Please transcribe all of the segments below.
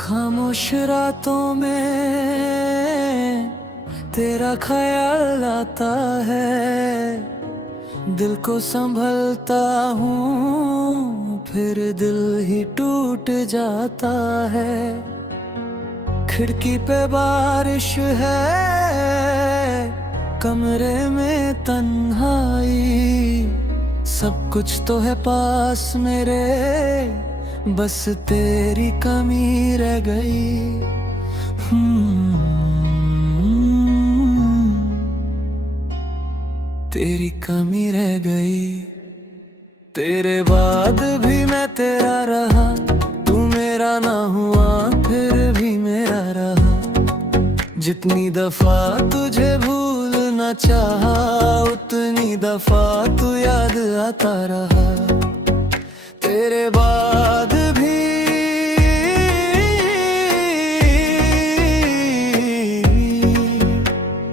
खामोश रातों में तेरा ख्याल आता है, दिल को संभलता हूँ फिर दिल ही टूट जाता है। खिड़की पे बारिश है, कमरे में तन्हाई, सब कुछ तो है पास मेरे, बस तेरी कमी रह गई। तेरी कमी रह गई। तेरे बाद भी मैं तेरा रहा, तू मेरा ना हुआ फिर भी मेरा रहा। जितनी दफा तुझे भूलना चाहा, उतनी दफा तू याद आता रहा। तेरे बाद भी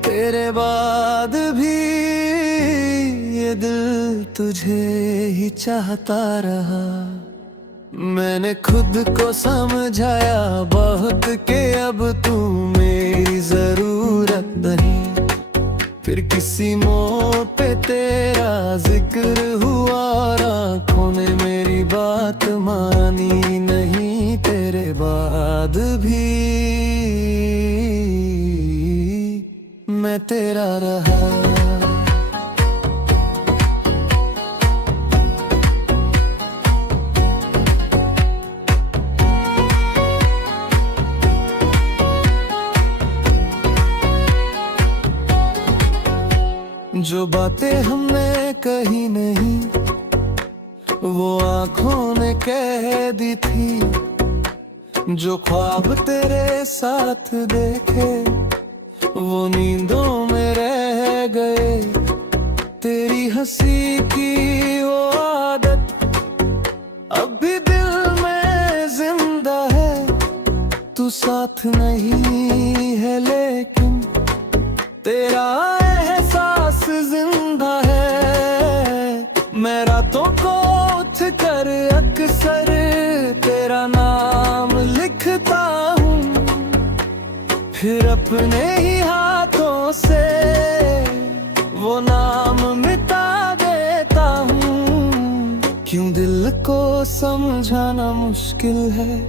तेरे बाद भी ये दिल तुझे ही चाहता रहा। मैंने खुद को समझाया बहुत कि अब तू मेरी जरूरत नहीं। फिर किसी मोड़ पे तेरा जिक्र हुआ, आँखों ने मेरी बात मानी नहीं। तेरे बाद भी मैं तेरा रहा। जो बातें हमने कही नहीं, वो आँखों ने कह दी थी। जो ख्वाब तेरे साथ देखे, वो नींदों में रह गए। तेरी हंसी की वो आदत अब भी दिल में जिंदा है। तू साथ नहीं है लेकिन तेरा एहसास जिंदा है। मैं रातों को उठ कर अक्सर तेरा नाम लिखता हूँ, फिर अपने ही हाथों से वो नाम मिटा देता हूँ। क्यों दिल को समझाना मुश्किल है,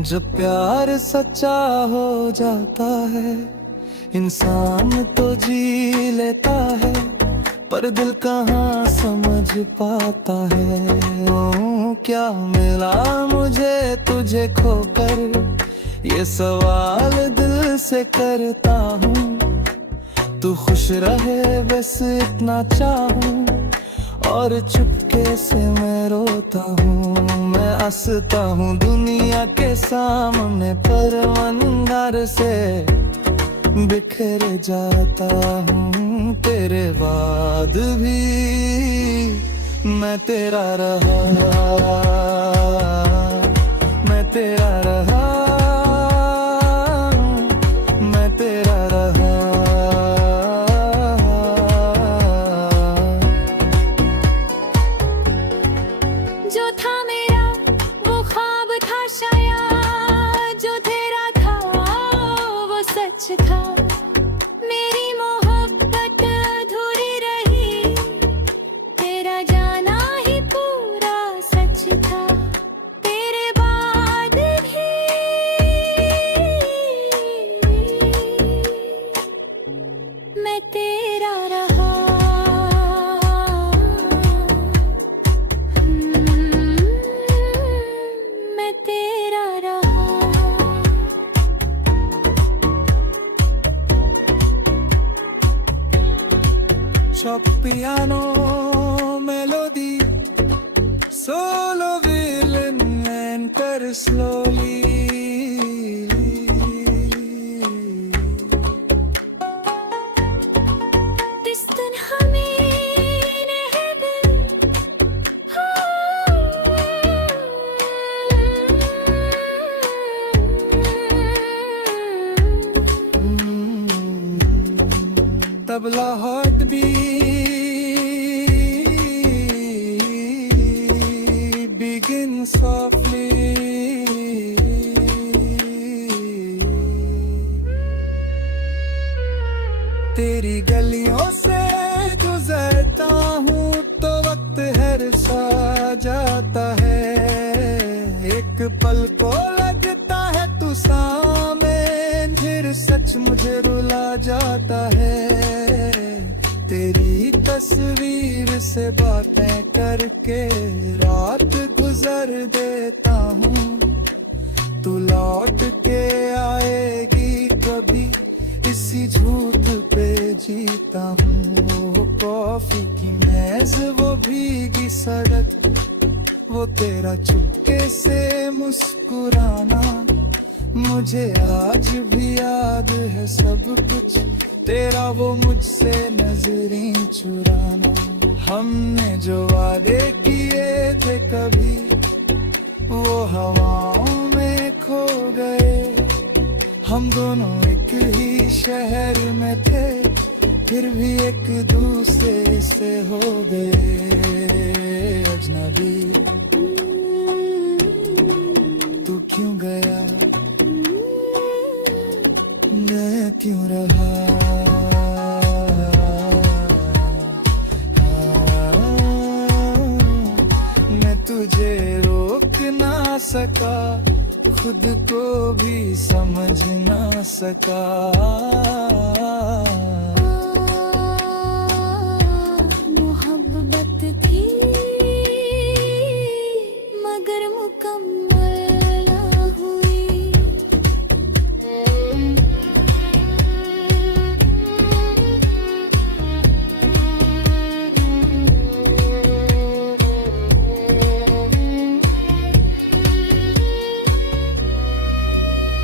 जब प्यार सच्चा हो जाता है। इंसान तो जी लेता है, पर दिल कहाँ समझ पाता है। ओ, क्या मिला मुझे तुझे खोकर, ये सवाल दिल से करता हूँ। तू खुश रहे बस इतना चाहूँ, और चुपके से मैं रोता हूँ। मैं हंसता हूँ दुनिया के सामने, पर अंधार से बिखर जाता हूँ। तेरे बाद भी मैं तेरा रहा, मैं तेरा रहा, मैं तेरा रहा। जो था मेरा वो ख्वाब था शायद, जो तेरा था वो सच था। मेरी मोहब्बत अधूरी रही, तेरा जाना ही पूरा सच था। तेरे बाद भी मैं तेरा रहा। मैं तेरा रहा। Chop piano melody, solo violin enter slowly. इस तन्हा मेरे है दिल, tabla heart beat begin softly. तेरी गलियों से गुजरता हूँ तो वक्त हर सा जाता है। एक पल को लगता है तू सामने, फिर सच मुझे रुला जाता है। तेरी तस्वीर से बातें करके रात गुजर देता हूँ। तू लौट के आएगी कभी, इसी झूठ पे जीता हूँ। कॉफी की मेज वो भीगी सड़क, वो तेरा चुपके से मुस्कुराना, मुझे आज भी याद है सब कुछ तेरा, वो मुझसे नजरें चुराना। हमने जो वादे किए थे कभी, वो हवाओं में खो गए। हम दोनों एक ही शहर में थे, फिर भी एक दूसरे से हो गए अजनबी। तू क्यों गया, मैं क्यों रहा। मैं तुझे रोक ना सका, खुद को भी समझ ना सका। मोहब्बत थी मगर मुकम्मल ना हुई।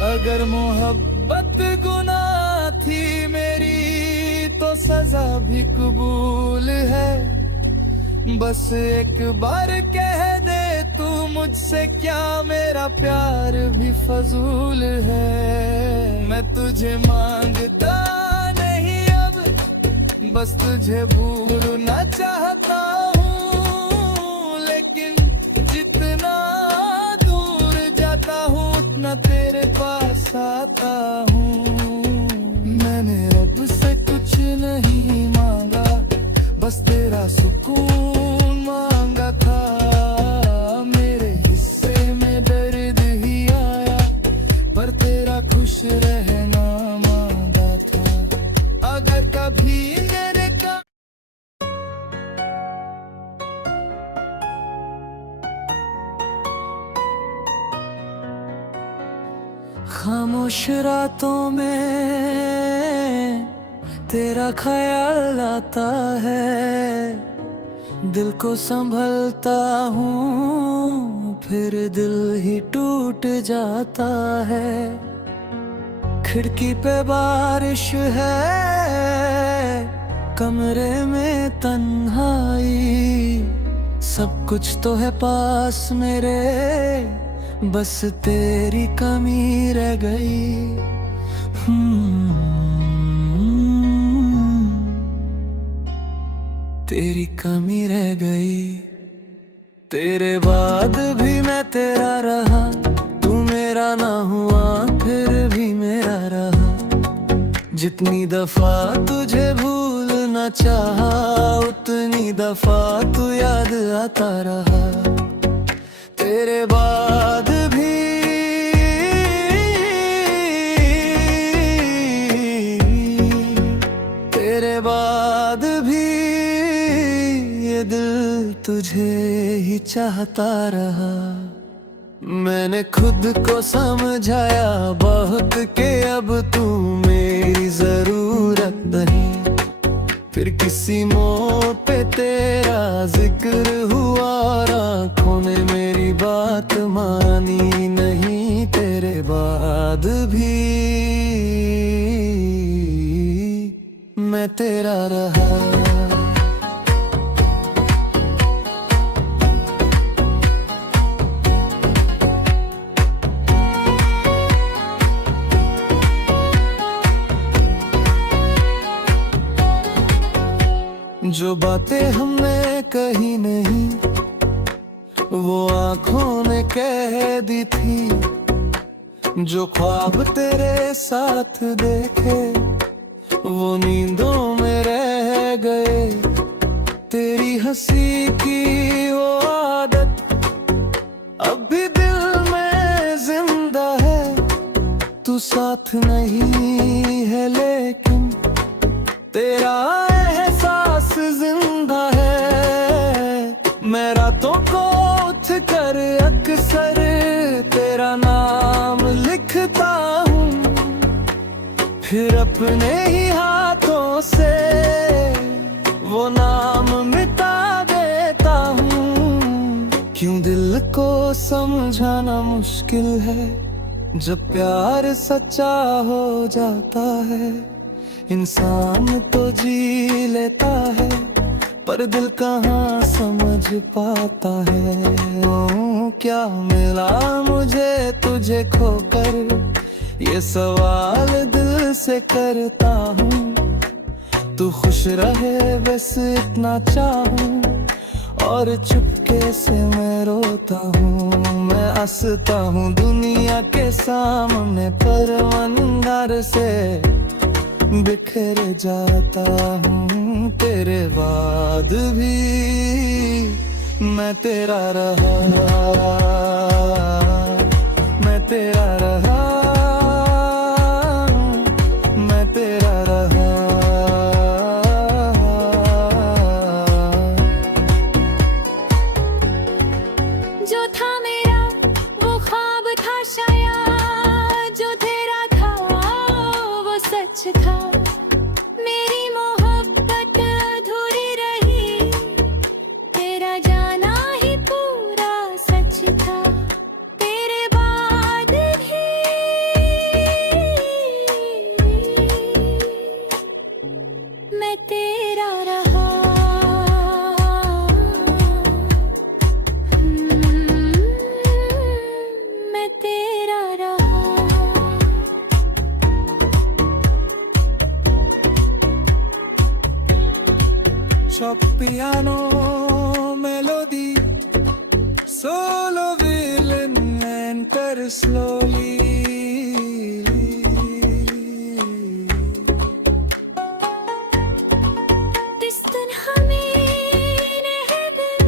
अगर मोहब्बत गुनाह थी मेरी, तो सजा भी कबूल है। बस एक बार कह दे तू मुझसे, क्या मेरा प्यार भी फजूल है। मैं तुझे मांगता नहीं अब, बस तुझे भूलना चाहता हूँ। लेकिन जितना दूर जाता हूँ, उतना तेरे पास आता हूँ। मैंने रब से कुछ नहीं मांगा, बस तेरा सुकून मांगा था। मेरे हिस्से में दर्द ही आया, पर तेरा खुश रहना मांगा था। अगर कभी मैंने कहा खामोश रातों में तेरा ख्याल आता है। दिल को संभलता हूँ, फिर दिल ही टूट जाता है। खिड़की पे बारिश है, कमरे में तन्हाई। सब कुछ तो है पास मेरे, बस तेरी कमी रह गई। तेरी कमी रह गई। तेरे बाद भी मैं तेरा रहा, तू मेरा ना हुआ फिर भी मेरा रहा। जितनी दफा तुझे भूलना चाहा, उतनी दफा तू याद आता रहा। तेरे बाद भी तेरे बाद भी ये दिल तुझे ही चाहता रहा। मैंने खुद को समझाया बहुत के अब तू मेरी जरूरत नहीं। फिर किसी मोड़ पे तेरा जिक्र हुआ, आँखों ने मेरी बात मानी नहीं। तेरे बाद भी मैं तेरा रहा। जो बातें हमने कही नहीं, वो आँखों ने कह दी थी। जो ख्वाब तेरे साथ देखे, वो नींदों में रह गए। तेरी हंसी की वो आदत अब भी दिल में जिंदा है। तू साथ नहीं है लेकिन तेरा एहसास जिंदा है। मैं रातों को उठ कर अक्सर तेरा नाम लिखता हूँ, फिर अपने ही हाथों से वो नाम मिटा देता हूँ। क्यों दिल को समझाना मुश्किल है, जब प्यार सच्चा हो जाता है। इंसान तो जी लेता है पर दिल कहाँ समझ पाता है। ओ, क्या मिला मुझे तुझे खोकर, ये सवाल दिल से करता हूँ। तू खुश रहे बस इतना चाहूँ, और चुपके से मैं रोता हूँ। मैं हंसता हूँ दुनिया के सामने पर अंधार से बिखर जाता हूँ। तेरे बाद भी मैं तेरा रहा, मैं तेरा रहा, मैं तेरा रहा। जो था मेरा वो ख्वाब था शायद, जो तेरा था वो सच था। मेरी मोहब्बत अधूरी रही, तेरा जाना ही पूरा सच था। तेरे बाद भी मैं तेरा रहा। मैं तेरा रहा। Shop piano melody, solo violin enter slowly. इस तन्हा में रह दिल,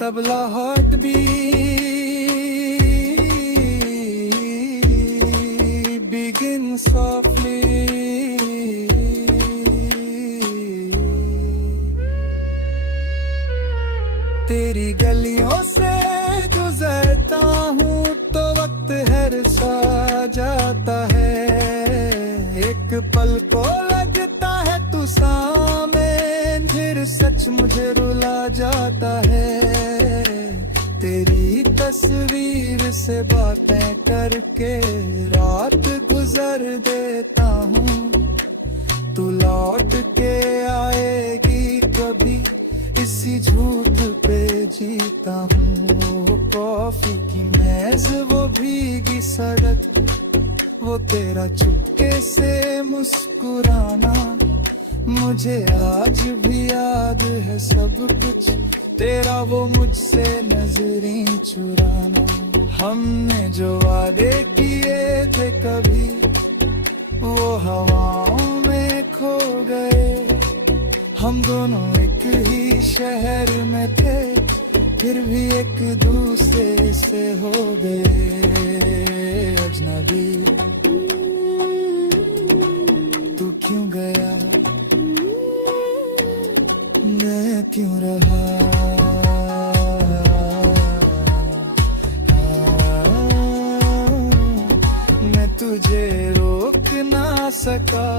tabla heart beat begin softly. तेरी गलियों से गुजरता हूँ तो वक्त हर सा जाता है। एक पल को लगता है तू सामने, फिर सच मुझे रुला जाता है। तेरी तस्वीर से बातें करके रात गुजर देता हूँ। तू लौट के आएगी कभी, इसी झूठ पे जीता हूँ। कॉफी की मेज वो भीगी सड़क, वो तेरा चुपके से मुस्कुराना, मुझे आज भी याद है सब कुछ। तेरा वो मुझसे नजरें चुराना, हमने जो वादे किए थे कभी, वो हवाओं में खो गए। हम दोनों एक ही शहर में थे, फिर भी एक दूसरे से हो गए अजनबी। तू क्यों गया, मैं क्यों रहा। मैं तुझे रोक ना सका,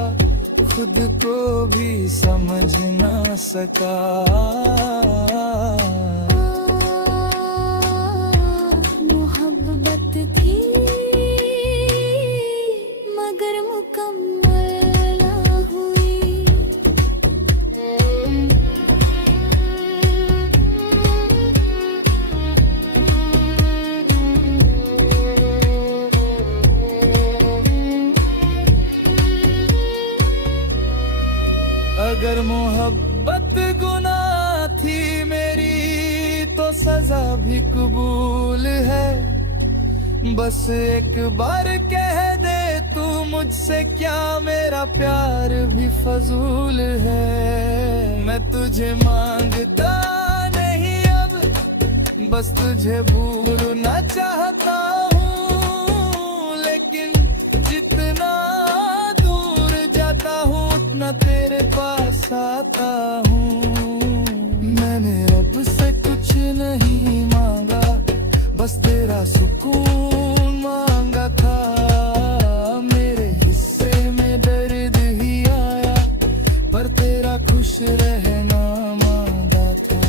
खुद को भी समझ ना सका। मोहब्बत थी मगर मुकम्मल ना हुई। अगर मोहब्बत गुनाह थी सजा भी कबूल है। बस एक बार कह दे तू मुझसे, क्या मेरा प्यार भी फजूल है। मैं तुझे मांगता नहीं अब, बस तुझे भूलना चाहता हूँ। लेकिन जितना दूर जाता हूँ उतना तेरे पास आता हूँ। मैंने रब से कुछ नहीं मांगा, बस तेरा सुकून मांगा था। मेरे हिस्से में दर्द ही आया, पर तेरा खुश रहना मांगा था।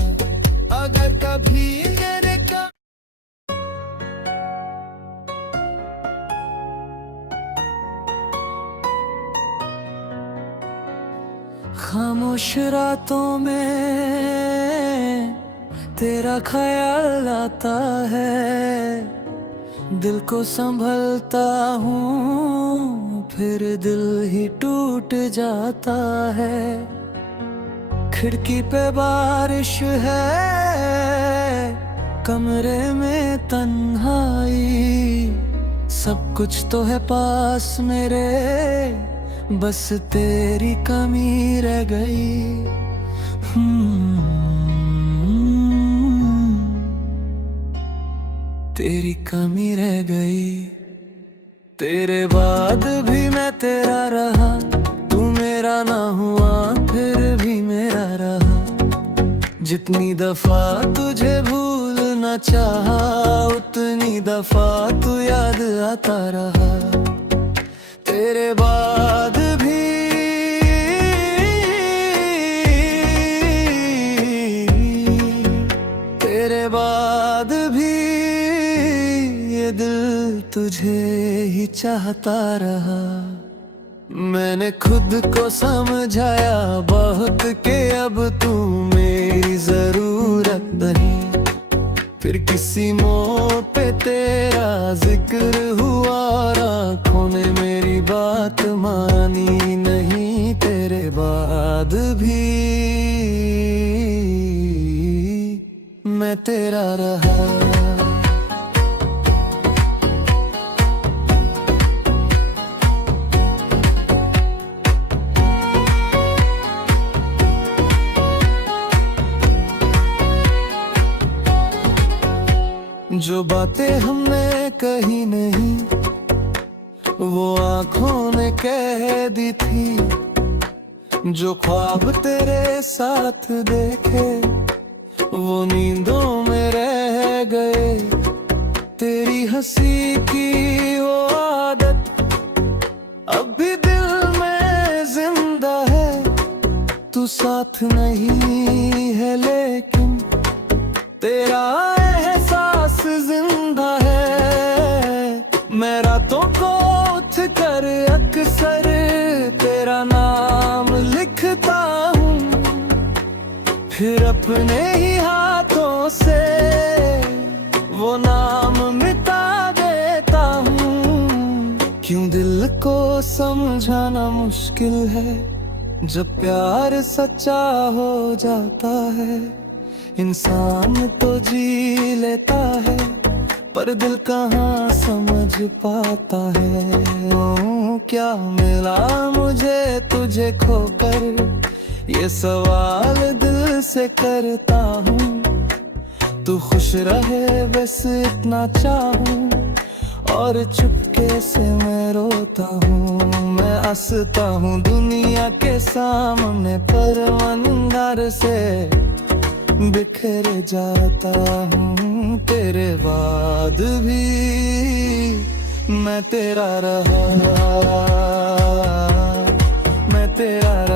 अगर कभी मेरे का खामोश रातों में तेरा ख्याल आता है। दिल को संभलता हूँ, फिर दिल ही टूट जाता है। खिड़की पे बारिश है, कमरे में तन्हाई। सब कुछ तो है पास मेरे, बस तेरी कमी रह गई। तेरी कमी रह गई। तेरे बाद भी मैं तेरा रहा, तू मेरा ना हुआ फिर भी मेरा रहा। जितनी दफा तुझे भूलना चाहा, उतनी दफा तू याद आता रहा। तेरे बाद भी तेरे बाद भी ये दिल तुझे ही चाहता रहा। मैंने खुद को समझाया बहुत कि अब तू मेरी जरूरत नहीं। फिर किसी मोड़ पे तेरा जिक्र हुआ, आँखों ने मेरी बात मानी नहीं। तेरे बाद भी मैं तेरा रहा। जो बातें हमने कही नहीं, वो आँखों ने कह दी थी। जो ख्वाब तेरे साथ देखे, वो नींदों में रह गए। तेरी हंसी की वो आदत अब भी दिल में जिंदा है। तू साथ नहीं है लेकिन तेरा एहसास जिंदा है। मैं रातों को उठ कर अक्सर तेरा नाम लिखता हूँ, फिर अपने ही हाथों से वो नाम मिटा देता हूँ। क्यों दिल को समझाना मुश्किल है, जब प्यार सच्चा हो जाता है। इंसान तो जी लेता है, पर दिल कहाँ समझ पाता है। ओ, क्या मिला मुझे तुझे खोकर, ये सवाल दिल से करता हूँ। तू खुश रहे बस इतना चाहूँ, और चुपके से मैं रोता हूँ। मैं हंसता हूँ दुनिया के सामने, पर अंधार से बिखर जाता हूँ। तेरे बाद भी मैं तेरा रहा, मैं तेरा रहा।